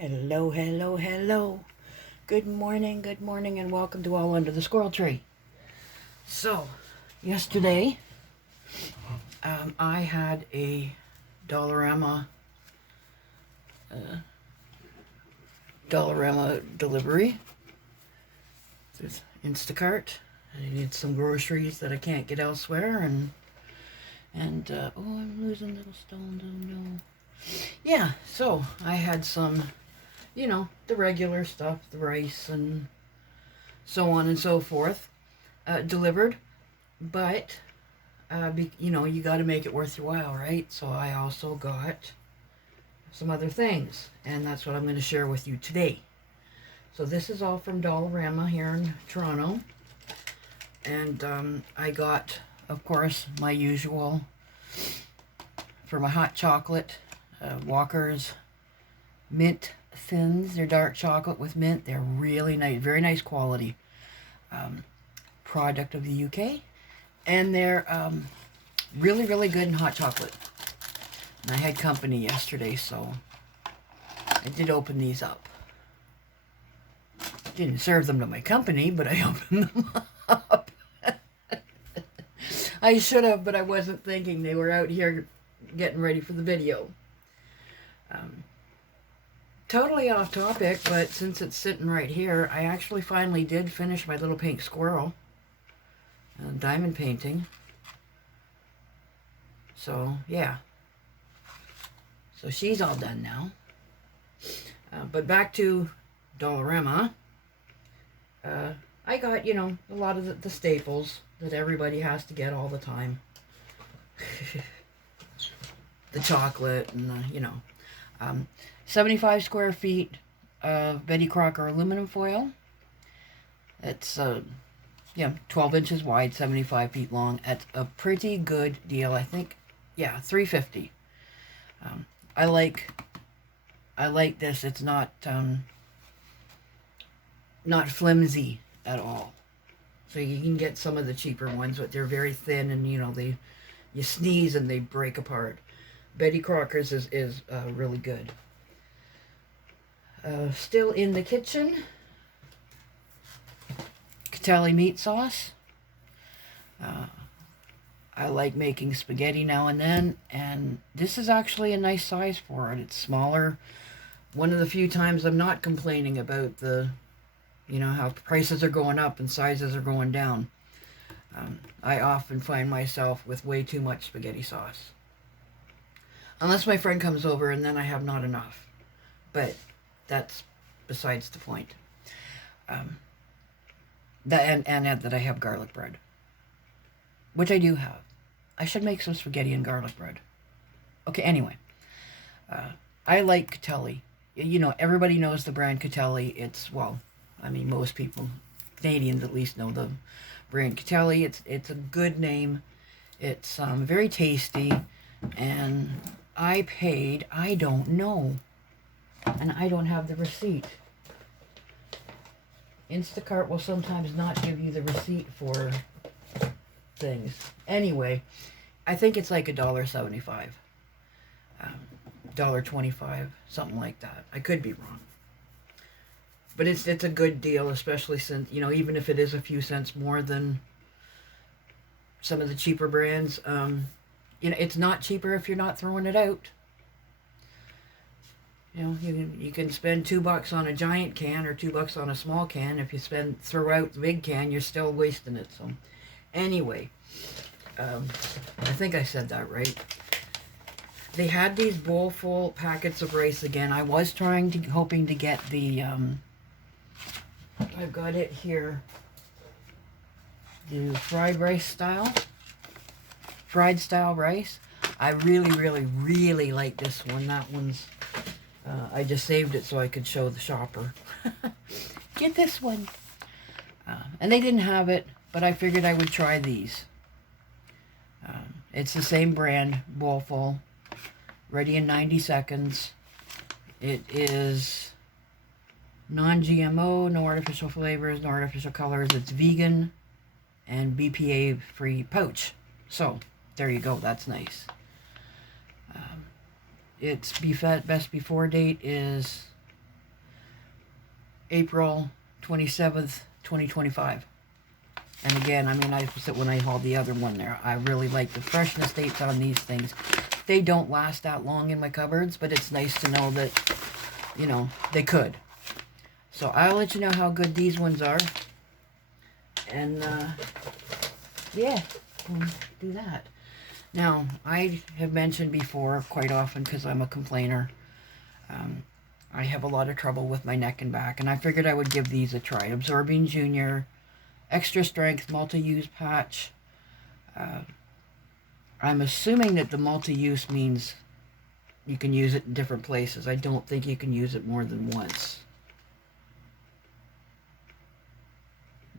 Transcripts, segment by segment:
Hello, hello, hello. Good morning, and welcome to All Under the Squirrel Tree. So, yesterday, I had a dollarama delivery. There's Instacart. I need some groceries that I can't get elsewhere, and oh, I'm losing little stones. Oh no. Yeah, so I had some, the regular stuff, the rice and so on and so forth, delivered. But, you got to make it worth your while, right? So I also got some other things, and that's what I'm going to share with you today. So this is all from Dollarama here in Toronto. And I got, of course, my usual for my hot chocolate, Walker's Mint Thins. They're dark chocolate with mint. They're really nice, very nice quality. Product of the UK. And they're really, really good in hot chocolate. And I had company yesterday, so I did open these up. Didn't serve them to my company, but I opened them up. I should have, but I wasn't thinking. They were out here getting ready for the video. Totally off topic, but since it's sitting right here, I actually finally did finish my little pink squirrel diamond painting. So, yeah. So she's all done now. But back to Dollarama. I got, a lot of the staples that everybody has to get all the time. The chocolate and the, 75 square feet of Betty Crocker aluminum foil. It's 12 inches wide, 75 feet long. At a pretty good deal, I think. Yeah, $3.50. I like this. It's not flimsy at all. So you can get some of the cheaper ones, but they're very thin, and you sneeze and they break apart. Betty Crocker's is really good. Still in the kitchen, Catelli meat sauce. I like making spaghetti now and then, and this is actually a nice size for it. It's smaller. One of the few times I'm not complaining about the, how prices are going up and sizes are going down. I often find myself with way too much spaghetti sauce. Unless my friend comes over, and then I have not enough. But that's besides the point. That I have garlic bread, which I do have. I should make some spaghetti and garlic bread. Okay, anyway. I like Catelli. Everybody knows the brand Catelli. It's, most people, Canadians at least, know the brand Catelli. It's a good name. It's very tasty. And I paid, I don't know. And I don't have the receipt. Instacart will sometimes not give you the receipt for things. Anyway, I think it's like $1.75. $1.25, something like that. I could be wrong. But it's a good deal, especially since, even if it is a few cents more than some of the cheaper brands, it's not cheaper if you're not throwing it out. You can spend $2 on a giant can or $2 on a small can. If you throw out the big can, you're still wasting it. So, anyway, I think I said that right. They had these bowl-full packets of rice again. I was hoping to get the, I've got it here, the fried style rice. I really, really, really like this one. That one's, I just saved it so I could show the shopper. Get this one. And they didn't have it, but I figured I would try these. It's the same brand, bowlful, ready in 90 seconds. It is non-GMO, no artificial flavors, no artificial colors. It's vegan and BPA-free pouch. So, there you go. That's nice. Its best before date is April 27th, 2025. And again, I mean, I said when I hauled the other one there, I really like the freshness dates on these things. They don't last that long in my cupboards, but it's nice to know that, you know, they could. So I'll let you know how good these ones are. And, yeah, we'll do that. Now, I have mentioned before quite often, because I'm a complainer, I have a lot of trouble with my neck and back, and I figured I would give these a try. Absorbing Junior Extra Strength Multi-Use Patch. I'm assuming that the multi-use means you can use it in different places. I don't think you can use it more than once.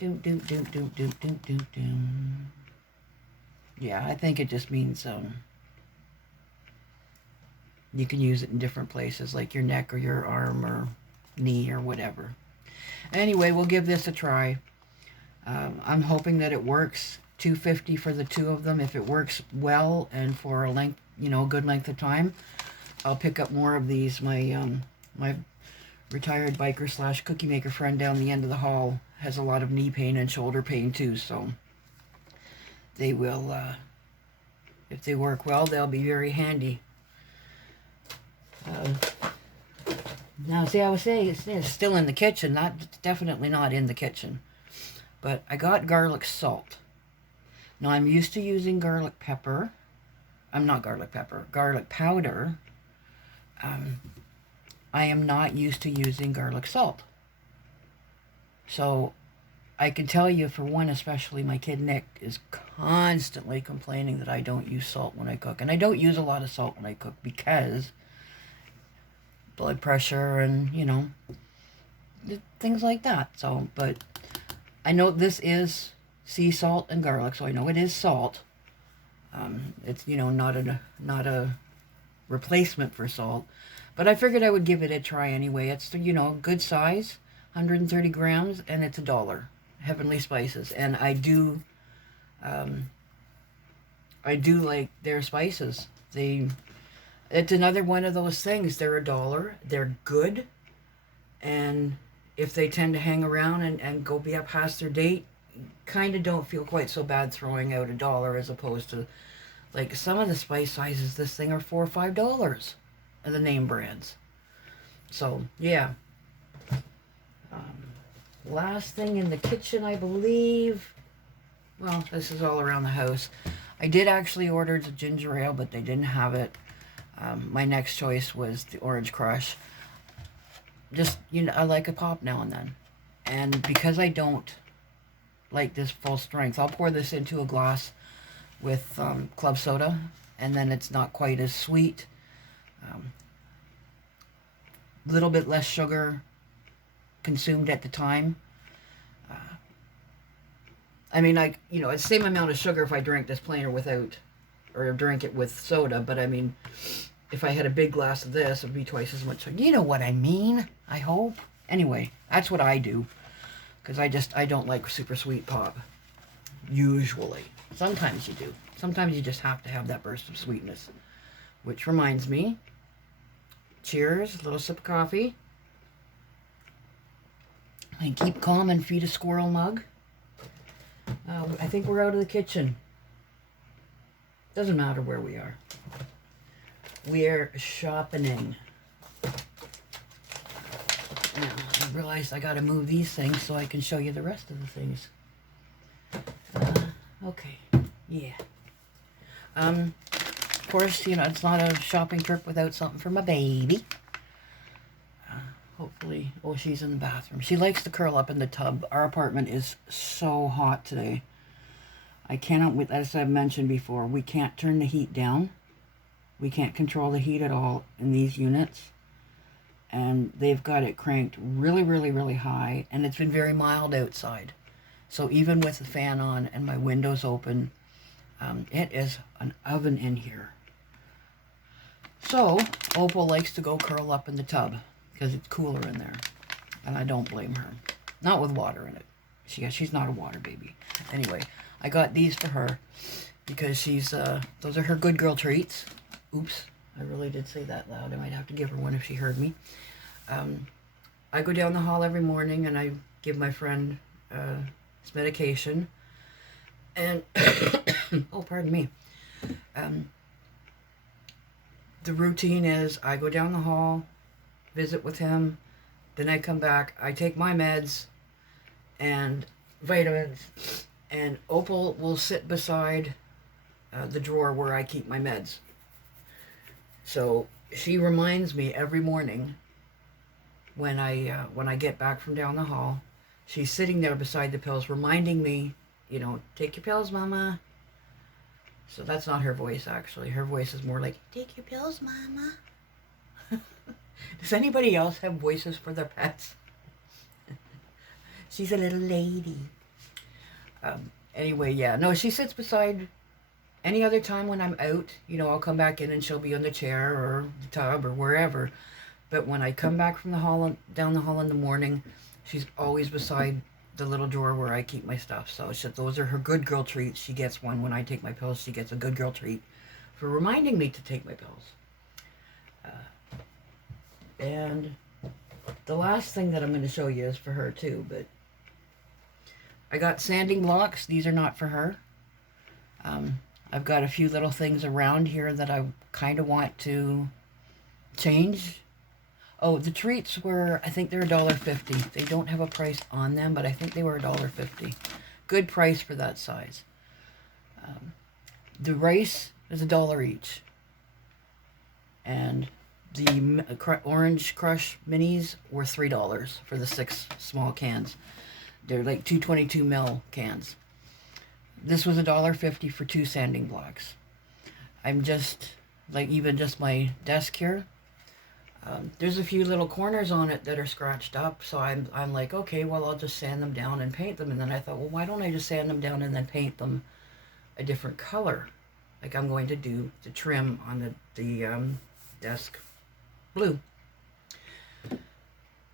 Doom, doom, doom, doom, doom, doom, doom, doom. Yeah, I think it just means you can use it in different places, like your neck or your arm or knee or whatever. Anyway, we'll give this a try. I'm hoping that it works. $2.50 for the two of them. If it works well and for a length, you know, a good length of time, I'll pick up more of these. My my retired biker slash cookie maker friend down the end of the hall has a lot of knee pain and shoulder pain too, so they will, if they work well, they'll be very handy. Now, see, I was saying it's still in the kitchen, definitely not in the kitchen. But I got garlic salt. Now, I'm used to using garlic pepper. I'm not garlic pepper, garlic powder. I am not used to using garlic salt. So, I can tell you, for one, especially my kid Nick is constantly complaining that I don't use salt when I cook. And I don't use a lot of salt when I cook because blood pressure and, you know, things like that. So, but I know this is sea salt and garlic, so I know it is salt. It's, you know, not a replacement for salt. But I figured I would give it a try anyway. It's, you know, good size, 130 grams, and it's $1. Heavenly Spices. And I do like their spices. It's another one of those things. They're $1. They're good. And if they tend to hang around and go be up past their date, kind of don't feel quite so bad throwing out $1 as opposed to, like, some of the spice sizes this thing are $4 or $5 of the name brands. So yeah. Last thing in the kitchen, I believe. Well, this is all around the house. I did actually order the ginger ale, but they didn't have it. My next choice was the Orange Crush. Just, you know, I like a pop now and then. And because I don't like this full strength, I'll pour this into a glass with club soda, and then it's not quite as sweet. Little bit less sugar consumed at the time. I mean, like, you know, it's the same amount of sugar if I drank this plain or without, or drink it with soda, but I mean, if I had a big glass of this, it would be twice as much. You know what I mean, I hope. Anyway, that's what I do, because I don't like super sweet pop, usually. Sometimes you do. Sometimes you just have to have that burst of sweetness. Which reminds me, cheers, a little sip of coffee. And keep calm and feed a squirrel mug. I think we're out of the kitchen. Doesn't matter where we are. We're shopping. Now, I realized I gotta move these things so I can show you the rest of the things. Okay, yeah. Of course, you know, it's not a shopping trip without something for my baby. Hopefully, oh, she's in the bathroom. She likes to curl up in the tub. Our apartment is so hot today. I cannot, as I've mentioned before, we can't turn the heat down. We can't control the heat at all in these units. And they've got it cranked really, really, really high. And it's been very mild outside. So even with the fan on and my windows open, it is an oven in here. So, Opal likes to go curl up in the tub because it's cooler in there. And I don't blame her. Not with water in it. She's not a water baby. Anyway, I got these for her because those are her good girl treats. Oops, I really did say that loud. I might have to give her one if she heard me. I go down the hall every morning and I give my friend his medication. And, oh, pardon me. Um, the routine is I go down the hall, visit with him, then I come back, I take my meds and vitamins, and Opal will sit beside the drawer where I keep my meds. So she reminds me every morning when I get back from down the hall. She's sitting there beside the pills, reminding me, take your pills, Mama. So that's not her voice, actually. Her voice is more like, take your pills, Mama. Does anybody else have voices for their pets? She's a little lady. Anyway, yeah. No, she sits beside. Any other time when I'm out, I'll come back in and she'll be on the chair or the tub or wherever. But when I come back from down the hall in the morning, she's always beside the little drawer where I keep my stuff. So those are her good girl treats. She gets one when I take my pills. She gets a good girl treat for reminding me to take my pills. And the last thing that I'm going to show you is for her too. But I got sanding blocks. These are not for her. I've got a few little things around here that I kind of want to change. Oh, the treats were, I think they're $1.50. They don't have a price on them, but I think they were $1.50. Good price for that size. The rice is $1 each. And the Orange Crush minis were $3 for the 6 small cans. They're like 222 ml cans. This was $1.50 for 2 sanding blocks. I'm just, even just my desk here, there's a few little corners on it that are scratched up, so I'm like, okay, well, I'll just sand them down and paint them. And then I thought, well, why don't I just sand them down and then paint them a different color? Like I'm going to do the trim on the desk blue.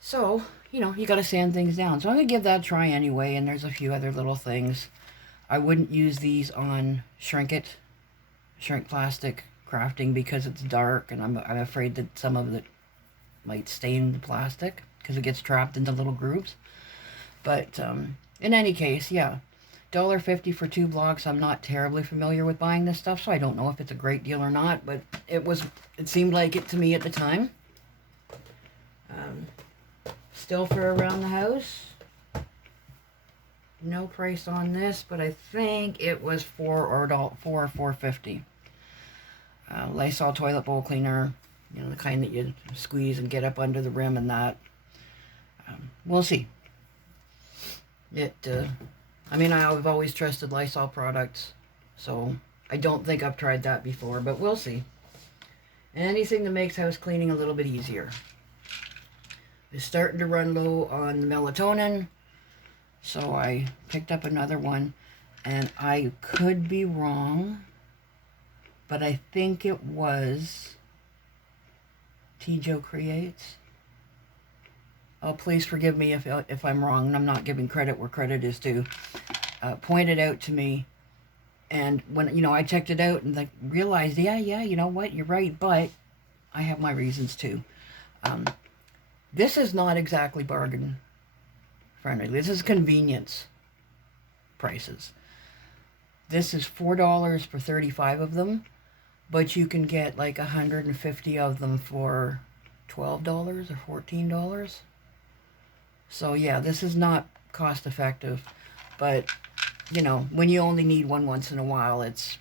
So, you got to sand things down. So I'm going to give that a try anyway, and there's a few other little things. I wouldn't use these on shrink plastic crafting because it's dark, and I'm afraid that some of it might stain the plastic because it gets trapped into little grooves. But in any case, yeah, $1.50 for 2 blocks. I'm not terribly familiar with buying this stuff, so I don't know if it's a great deal or not, but it seemed like it to me at the time. Still for around the house. No price on this, but I think it was $4 or $4.50. Lysol toilet bowl cleaner, the kind that you squeeze and get up under the rim and that. We'll see. I've always trusted Lysol products, so I don't think I've tried that before, but we'll see. Anything that makes house cleaning a little bit easier. It's starting to run low on the melatonin, so I picked up another one, and I could be wrong, but I think it was Tijo Creates. Oh, please forgive me if I'm wrong, and I'm not giving credit where credit is due. Pointed out to me, and when I checked it out and realized, yeah, you know what, you're right, but I have my reasons too. This is not exactly bargain friendly. This is convenience prices. This is $4 for 35 of them, but you can get like 150 of them for $12 or $14. So yeah, this is not cost effective, but when you only need one once in a while, it's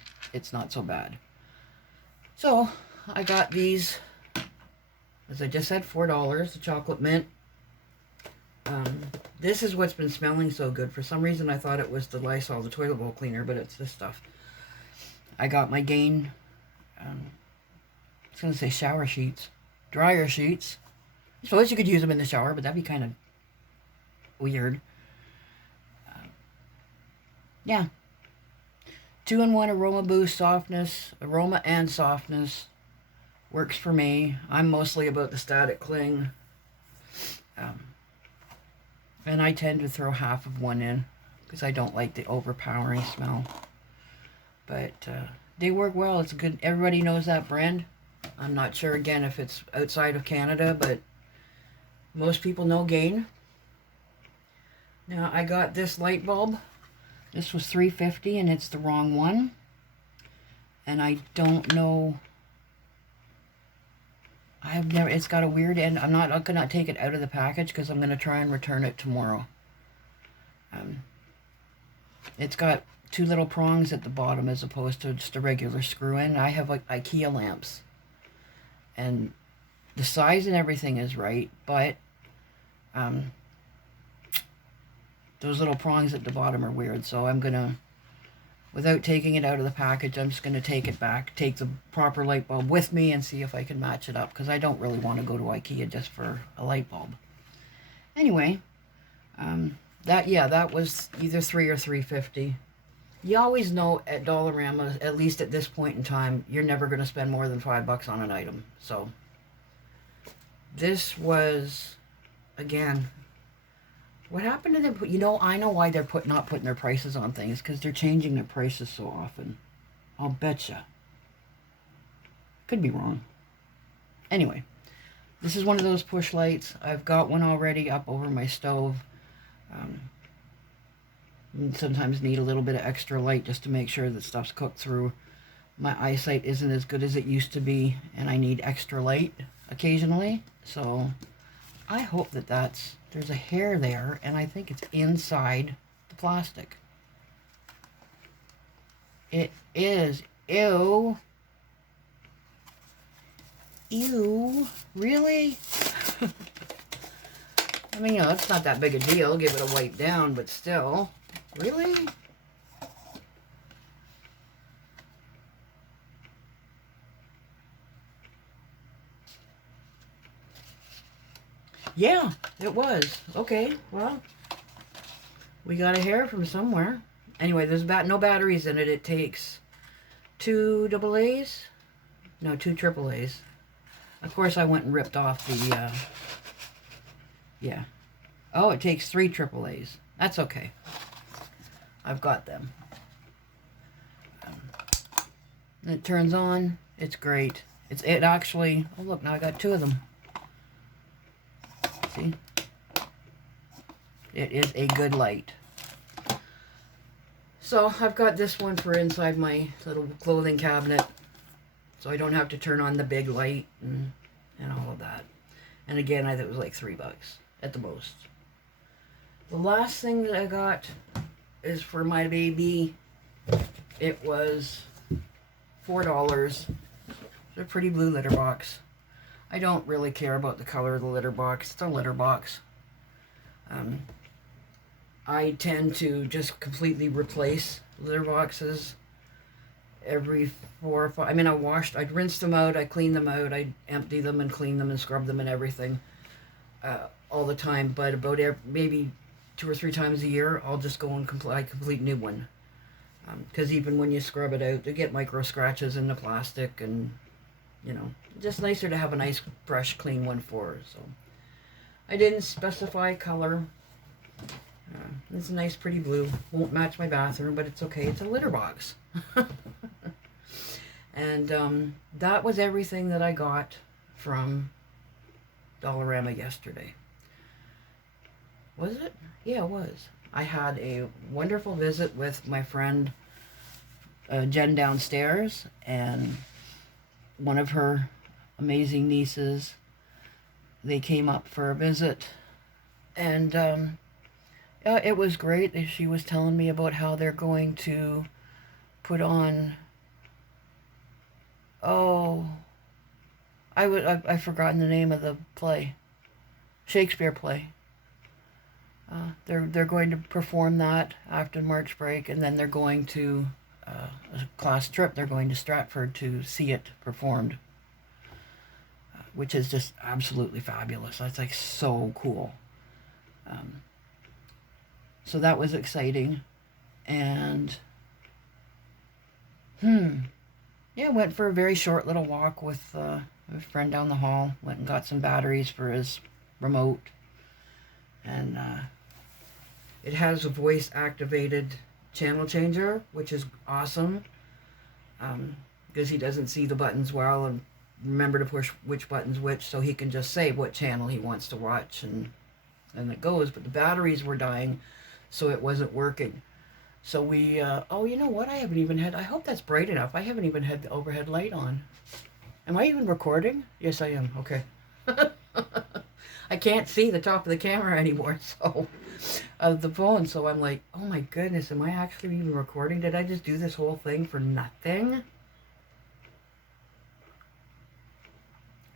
not so bad. So I got these, as I just said, $4, the chocolate mint. This is what's been smelling so good. For some reason I thought it was the Lysol, the toilet bowl cleaner, but it's this stuff. I got my Gain, I was going to say shower sheets, dryer sheets. I suppose you could use them in the shower, but that'd be kind of weird. Yeah. 2-in-1 aroma boost, aroma and softness. Works for me. I'm mostly about the static cling. And I tend to throw half of one in because I don't like the overpowering smell. But they work well. It's good. Everybody knows that brand. I'm not sure, again, if it's outside of Canada, but Most people know gain. Now I got this light bulb. This was $3.50 and it's the wrong one. And I don't know. It's got a weird end. I'm not gonna take it out of the package because I'm gonna try and return it tomorrow. It's got two little prongs at the bottom as opposed to just a regular screw in. I have like IKEA lamps. And the size and everything is right, but those little prongs at the bottom are weird. So I'm gonna, without taking it out of the package, I'm just gonna take it back, take the proper light bulb with me and see if I can match it up, because I don't really want to go to IKEA just for a light bulb. Anyway, that was either $3 or $3.50. You always know at Dollarama, at least at this point in time, you're never going to spend more than $5 on an item. So this was, again, what happened to them? You know, I know why they're not putting their prices on things, because they're changing their prices so often. I'll betcha. Could be wrong. Anyway, this is one of those push lights. I've got one already up over my stove. Sometimes need a little bit of extra light just to make sure that stuff's cooked through. My eyesight isn't as good as it used to be, and I need extra light occasionally. So I hope that there's a hair there, and I think it's inside the plastic. It is. Ew. Ew. Really? I mean, you know, it's not that big a deal. Give it a wipe down, but still. Really? Yeah, it was. Okay, well, we got a hair from somewhere. Anyway, there's no batteries in it. It takes 2 AA's? No, 2 AA's. Of course, I went and ripped off the, yeah. Oh, it takes 3 AA's. That's okay. I've got them. And it turns on. It's great. It actually, oh look, now I got 2 of them. See? It is a good light. So I've got this one for inside my little clothing cabinet, so I don't have to turn on the big light and all of that. And again, I think it was like $3 at the most. The last thing that I got is for my baby. It was $4. It's a pretty blue litter box. I don't really care about the color of the litter box. It's a litter box. I tend to just completely replace litter boxes every 4 or 5. I mean, I'd rinse them out, I clean them out, I empty them and clean them and scrub them and everything all the time. But about maybe 2 or 3 times a year, I'll just go and complete new one. Because even when you scrub it out, they get micro scratches in the plastic, and you know, just nicer to have a nice, fresh, clean one for her. So I didn't specify color. It's a nice, pretty blue. Won't match my bathroom, but it's okay. It's a litter box. And that was everything that I got from Dollarama yesterday. Was it? Yeah, it was. I had a wonderful visit with my friend Jen downstairs, and one of her amazing nieces. They came up for a visit, and it was great. She was telling me about how they're going to put on, I've forgotten the name of the play, Shakespeare play. They're going to perform that after March break, and then they're going to a class trip. They're going to Stratford to see it performed, which is just absolutely fabulous. That's like so cool. So that was exciting, and yeah, went for a very short little walk with a friend down the hall. Went and got some batteries for his remote, and it has a voice activated channel changer, which is awesome, because he doesn't see the buttons well, and remember to push which button's which, so he can just say what channel he wants to watch, and it goes. But the batteries were dying, so it wasn't working. So we, oh, you know what? I haven't even had, I hope that's bright enough. I haven't even had the overhead light on. Am I even recording? Yes, I am. Okay. I can't see the top of the camera anymore, so, of the phone. So I'm like, oh my goodness, am I actually even recording? Did I just do this whole thing for nothing?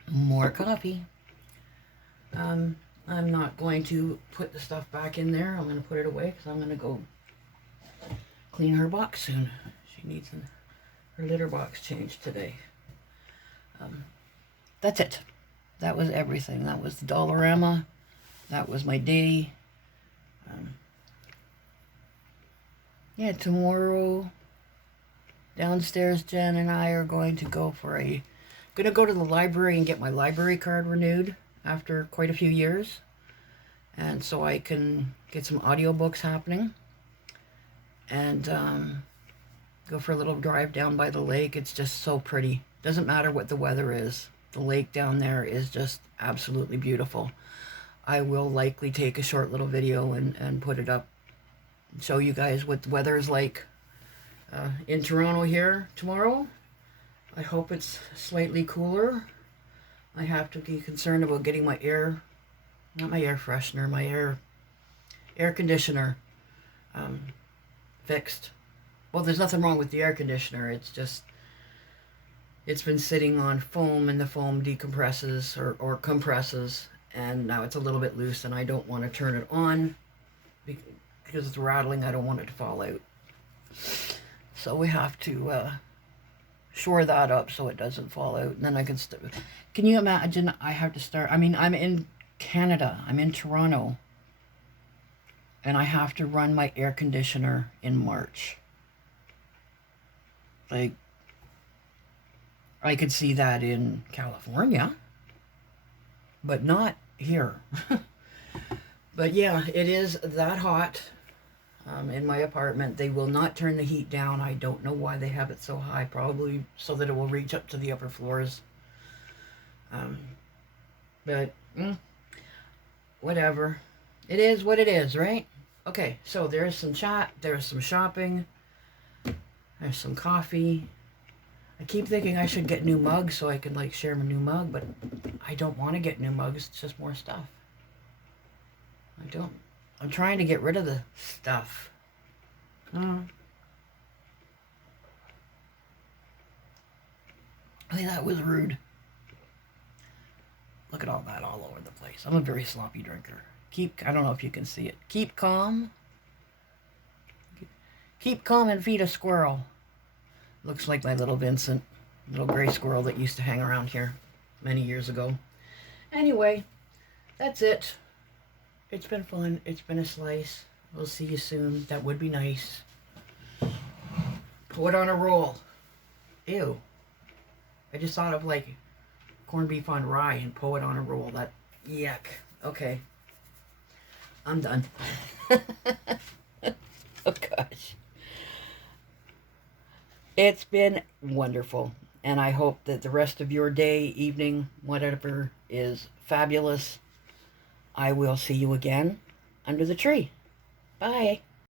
More coffee. I'm not going to put the stuff back in there. I'm going to put it away because I'm going to go clean her box soon. She needs her litter box changed today. That's it. That was everything. That was the dollarama. That was my day. Yeah, tomorrow downstairs Jen and I are going to go to the library and get my library card renewed after quite a few years. And so I can get some audiobooks happening. And go for a little drive down by the lake. It's just so pretty. Doesn't matter what the weather is. The lake down there is just absolutely beautiful. I will likely take a short little video and put it up. Show you guys what the weather is like in Toronto here tomorrow. I hope it's slightly cooler. I have to be concerned about getting my not my air freshener, my air conditioner fixed. Well, there's nothing wrong with the air conditioner. It's just, it's been sitting on foam, and the foam decompresses or compresses, and now it's a little bit loose, and I don't want to turn it on because it's rattling. I don't want it to fall out. So we have to shore that up so it doesn't fall out, and then I can can you imagine I have to start, I mean, I'm in Canada, I'm in Toronto, and I have to run my air conditioner in March. Like, I could see that in California, but not here. But yeah, it is that hot in my apartment. They will not turn the heat down. I don't know why they have it so high. Probably so that it will reach up to the upper floors. But whatever. It is what it is, right? Okay, so there's some chat. There's some shopping. There's some coffee. I keep thinking I should get new mugs so I can like share my new mug, but I don't want to get new mugs. It's just more stuff. I'm trying to get rid of the stuff. Oh, that was rude. Look at all that all over the place. I'm a very sloppy drinker. I don't know if you can see it. Keep calm. Keep calm and feed a squirrel. Looks like my little Vincent, little gray squirrel that used to hang around here many years ago. Anyway, that's it. It's been fun. It's been a slice. We'll see you soon. That would be nice. Put on a roll. Ew. I just thought of like corned beef on rye and po it on a roll. That, yuck. Okay. I'm done. Oh gosh. It's been wonderful, and I hope that the rest of your day, evening, whatever, is fabulous. I will see you again under the tree. Bye.